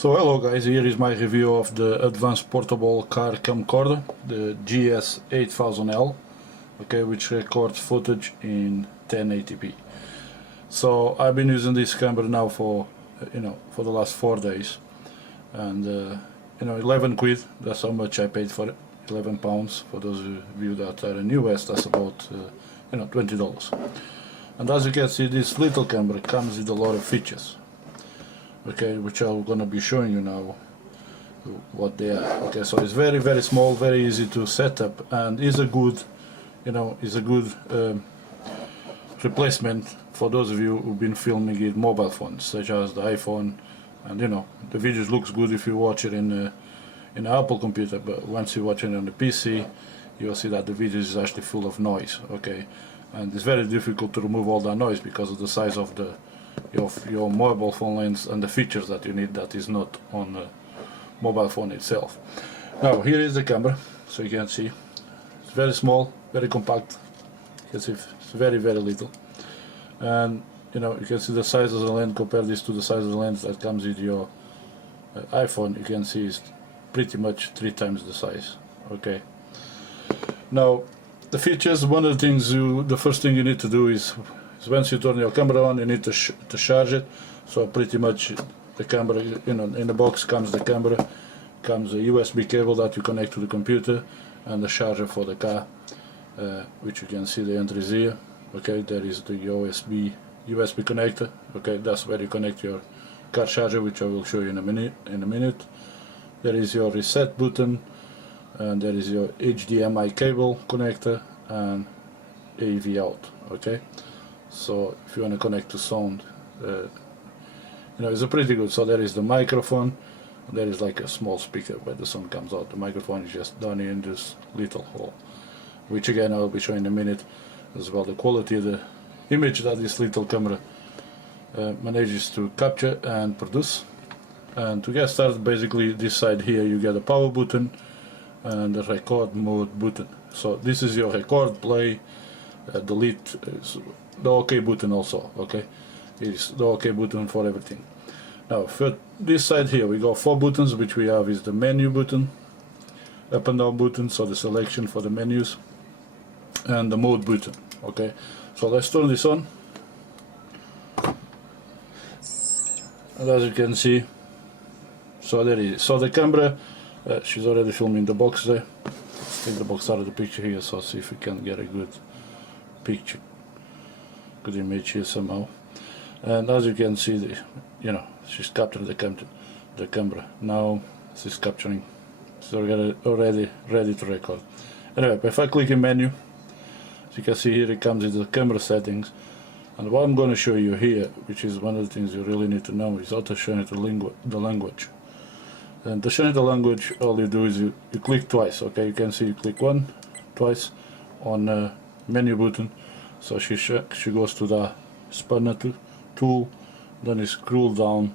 So hello guys, here is my review of the advanced portable car camcorder, the GS8000L, okay, which records footage in 1080p. So I've been using this camera now for for the last 4 days, and 11 quid, that's how much I paid for it. 11 pounds for those of you that are in US, that's about $20. And as you can see, this little camera comes with a lot of features, okay, which I'm gonna be showing you now what they are. Okay, so it's very small, very easy to set up, and is a good replacement for those of you who've been filming with mobile phones such as the iPhone. And the videos looks good if you watch it in an Apple computer, but once you watch it on the PC, you'll see that the video is actually full of noise, okay, and it's very difficult to remove all that noise because of the size of your mobile phone lens and the features that you need that is not on the mobile phone itself. Now here is the camera, so you can see it's very small, very compact. You can see it's very little, and you can see the size of the lens. Compare this to the size of the lens that comes with your iPhone. You can see it's pretty much 3 times the size, okay. Now the features, one of the things the first thing you need to do is once you turn your camera on, you need to charge it. So pretty much the camera, in the box comes the camera, comes a USB cable that you connect to the computer, and the charger for the car, which you can see the entries here. Okay, there is the USB connector. Okay, that's where you connect your car charger, which I will show you in a minute. There is your reset button, and there is your HDMI cable connector and AV out. Okay, so if you want to connect to sound, it's a pretty good. So there is the microphone. There is like a small speaker where the sound comes out. The microphone is just down in this little hole, which again I will be showing in a minute as well. The quality of the image that this little camera manages to capture and produce. And to get started, basically this side here you get a power button and the record mode button. So this is your record, play, delete, the OK button also. Okay, it's the OK button for everything. Now for this side here we got 4 buttons, which we have is the menu button, up and down button, so the selection for the menus, and the mode button. Okay, so let's turn this on, and as you can see, so there it is. So the camera, she's already filming the box there. Take the box out of the picture here, so see if we can get a good picture, good image here somehow. And as you can see, she's captured the camera. Now she's capturing, she's already ready to record. Anyway, if I click in menu, as you can see here, it comes with the camera settings. And what I'm going to show you here, which is one of the things you really need to know, is how to show it the language. And to show you the language, all you do is you click twice. Okay, you can see you click twice on the menu button. So she goes to the spanner tool, then you scroll down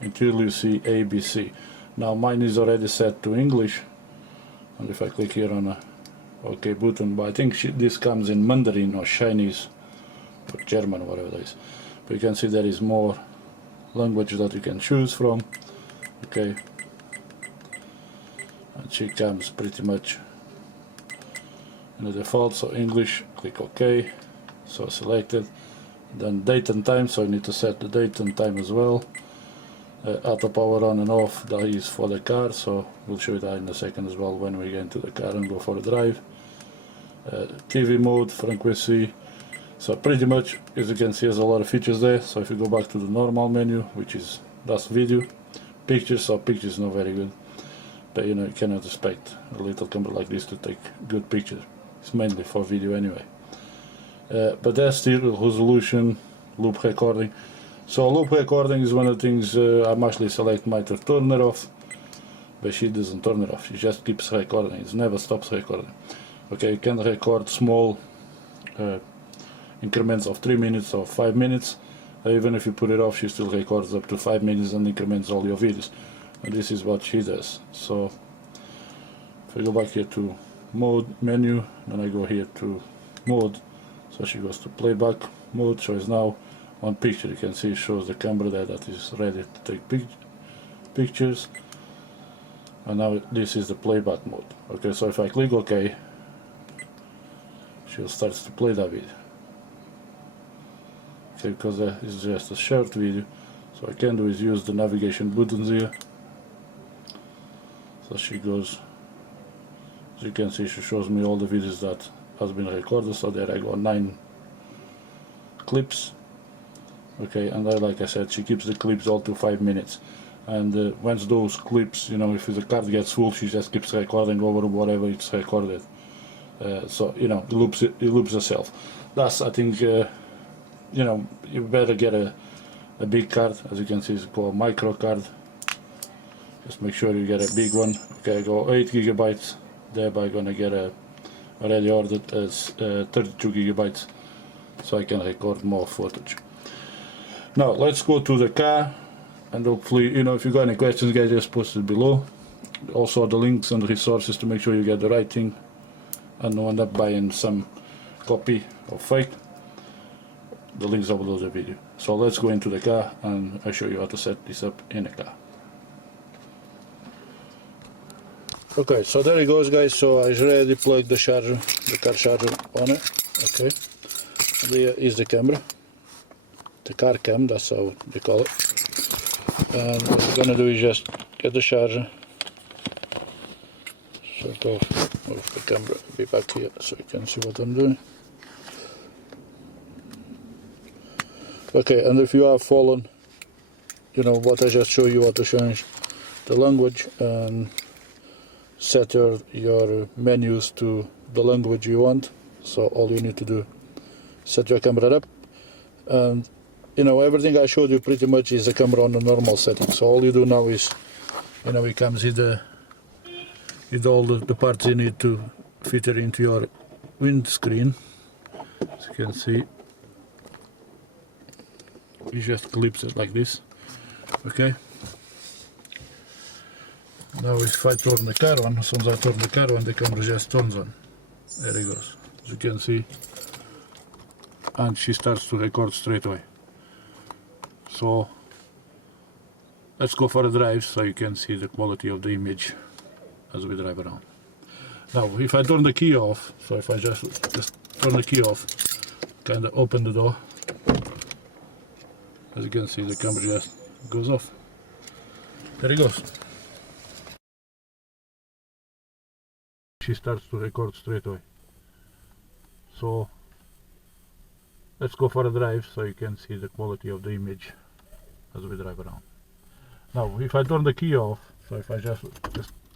until you see ABC. Now mine is already set to English, and if I click here on a OK button, but I think this comes in Mandarin or Chinese or German or whatever that is. But you can see there is more language that you can choose from. Okay, and she comes pretty much in the default, so English, click OK, so selected. Then date and time, so you need to set the date and time as well. Auto power on and off, that is for the car, so we'll show you that in a second as well when we get into the car and go for a drive. TV mode, frequency. So pretty much, as you can see, there's a lot of features there. So if you go back to the normal menu, which is that's video, pictures, so pictures is not very good, but you cannot expect a little camera like this to take good pictures. It's mainly for video anyway. But that's still resolution, loop recording. So loop recording is one of the things I'm actually select mine to turn it off, but she doesn't turn it off. She just keeps recording. It never stops recording. Okay, you can record small increments of 3 minutes or 5 minutes. Even if you put it off, she still records up to 5 minutes and increments all your videos. And this is what she does. So if I go back here to mode menu, then I go here to mode. So she goes to playback mode, so it's now on picture. You can see it shows the camera there that is ready to take pictures, and now this is the playback mode. Okay, so if I click OK, she'll start to play that video. Okay, because it's just a short video, so I can do is use the navigation buttons here. So she goes, as you can see, she shows me all the videos that has been recorded. So there I got 9 clips. Okay, and like I said, she keeps the clips all to 5 minutes, and once those clips, you know, if the card gets full, she just keeps recording over whatever it's recorded. So you know, it loops herself. That's, I think, you know, you better get a big card. As you can see, it's called micro card. Just make sure you get a big one. Okay, I go 8 gigabytes. Thereby gonna get a already ordered as 32 gigabytes, so I can record more footage. Now let's go to the car, and hopefully, you know, if you got any questions, guys, just post it below. Also the links and resources to make sure you get the right thing and don't end up buying some copy or fake. The links are below the video. So let's go into the car and I'll show you how to set this up in the car. Okay, so there it goes, guys. So I already plugged the charger, the car charger on it. Okay, there is the camera, the car cam, that's how they call it. And what we're gonna do is just get the charger, sort of move the camera, be back here so you can see what I'm doing. Okay, and if you have followed, you know, what I just showed you, how to change the language and set your menus to the language you want. So all you need to do, set your camera up, and you know, everything I showed you pretty much is the camera on the normal setting. So all you do now is, you know, it comes with all the parts you need to fit it into your windscreen. As you can see, you just clips it like this. Okay, now if I turn the car on, as soon as I turn the car on, the camera just turns on. There it goes, as you can see, and she starts to record straight away. So let's go for a drive so you can see the quality of the image as we drive around. Now if I turn the key off, so if I just turn the key off, kind of open the door, as you can see, the camera just goes off. There it goes. She starts to record straight away. So let's go for a drive so you can see the quality of the image as we drive around. Now if I turn the key off, so if I just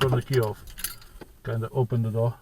turn the key off, kind of open the door,